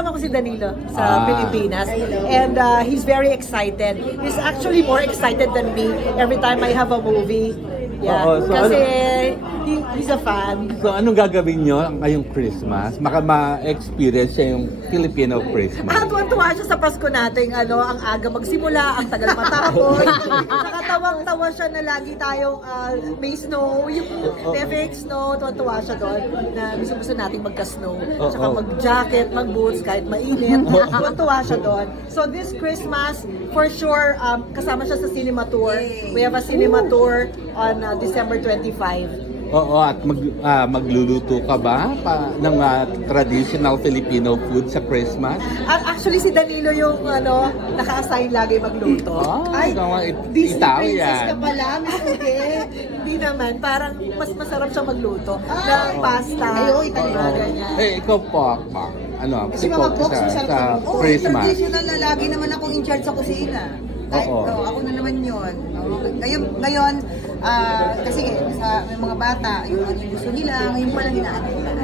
kasama ko si Danilo sa Pilipinas. And he's very excited. He's actually more excited than me every time I have a movie. Yeah, so kasi he's a fan. So anong gagawin nyo ngayong Christmas? Maka ma-experience siya yung Filipino Christmas. Tuwan-tuwa siya sa Pasko natin, ang aga magsimula, ang tagal matapos. Nakatawang-tawa siya na lagi tayong may snow, yung perfect snow. Tuwan-tuwa siya doon na gusto nating magka-snow. Tsaka mag-jacket, mag-boots, kahit mainit. Tuwan-tuwa siya doon. So this Christmas, for sure, kasama siya sa cinema tour. We have a cinema tour on December 25. Oo, at magluluto ka ba ng traditional Filipino food sa Christmas? Actually, si Danilo yung naka-assign lagi magluto. Ay, Disney princess ka pala, hindi naman. Parang mas masarap siya magluto ng pasta. Ganyan. Ikaw po, ano? Kasi mga box, sa Christmas. Traditional na lagi naman ako in charge sa kusina. Ako na naman yun. Ngayon, kasi sa mga bata, yung gusto nila, ngayon pa lang hinahanap nila.